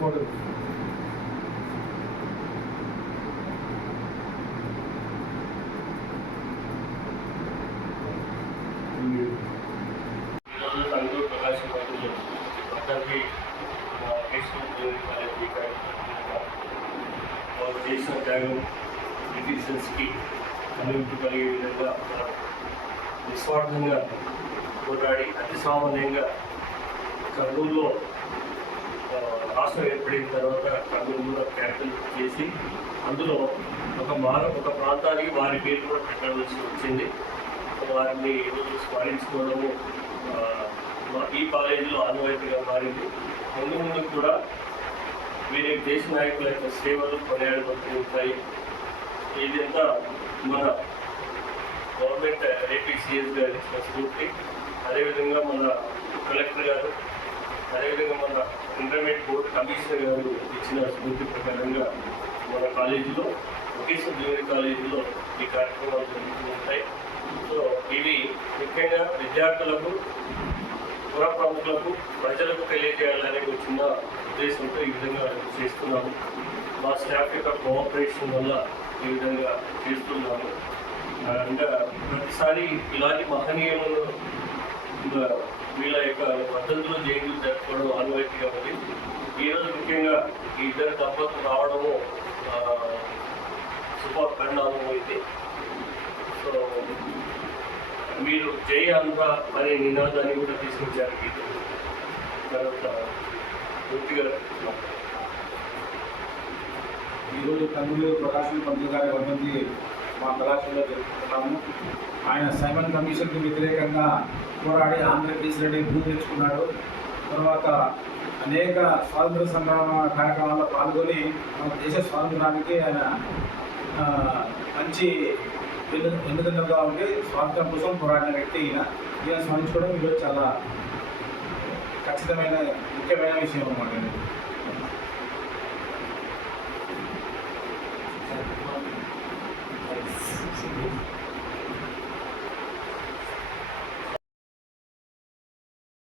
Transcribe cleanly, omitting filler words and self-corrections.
Photo సంగూరు Prakasam Pantulu అందరికీ వాళ్ళు చేసిన త్యాగం బ్రిటిషర్స్కి కనువింపు కలిగే విధంగా నిస్వార్థంగా పోరాడి అతి సామాన్యంగా కర్నూలులో రాష్ట్రం ఏర్పడిన తర్వాత కర్నూలులో క్యాపిటల్ చేసి అందులో ఒక ప్రాంతానికి వారి పేరు కూడా పెట్టవలసి వచ్చింది. వారిని ఈరోజు స్మరించుకోవడము ఈ కాలేజీలో ఆనవాయితీగా మారింది. ముందు కూడా వీరి దేశ నాయకుల యొక్క సేవలు కొనియాడబడుతూ ఉంటాయి. ఇదంతా మన గవర్నమెంట్ ఏపీ సిఎస్ గారు ఇచ్చిన స్ఫూర్తి, అదేవిధంగా మన కలెక్టర్ గారు, అదేవిధంగా మన ఇంటర్మీడియట్ బోర్డు కమిషనర్ గారు ఇచ్చిన స్ఫూర్తి ప్రకారంగా మన కాలేజీలో ఒకేషన్ జూనియర్ కాలేజీలో ఈ కార్యక్రమాలు జరుగుతూ ఉంటాయి. సో ఇవి ముఖ్యంగా విద్యార్థులకు, పుర ప్రముఖులకు, ప్రజలకు తెలియజేయాలనే వచ్చిన ఉద్దేశంతో ఈ విధంగా చేస్తున్నాము. మా స్టాఫ్ యొక్క కోఆపరేషన్ వల్ల ఈ విధంగా చేస్తున్నాము. ఇంకా ప్రతిసారి ఇలాంటి మహనీయులను వీళ్ళ యొక్క పద్ధతిలో జయంతులు జరుపుకోవడం ఆనవాయితీగా ఉంది. ఈరోజు ముఖ్యంగా ఈ ఇద్దరు దంపతులు రావడము శుభ పరిణామం అయింది. సో మీరు జై ఆంధ్ర అనే నినాదాన్ని కూడా తీసుకొచ్చారు. తర్వాత పూర్తిగా ఈరోజు కర్నూలు ప్రకాశం పంతులు గారి వర్ధంతి మా కళాశాలలో జరుపుకుంటున్నాము. ఆయన సైమన్ కమిషన్కి వ్యతిరేకంగా పోరాడి ఆంధ్రప్రదేశ్ రెడ్డి భూ తెచ్చుకున్నాడు. తర్వాత అనేక స్వాతంత్ర సంగ్రామ కార్యక్రమాల్లో పాల్గొని మన దేశ స్వాతంత్రానికి ఆయన మంచి ఎన్నుదన్నుగా ఉండి స్వాతంత్రం కోసం పోరాడిన వ్యక్తి ఈయన స్మరించుకోవడం ఈరోజు చాలా ఖచ్చితమైన ముఖ్యమైన విషయం అన్నమాట.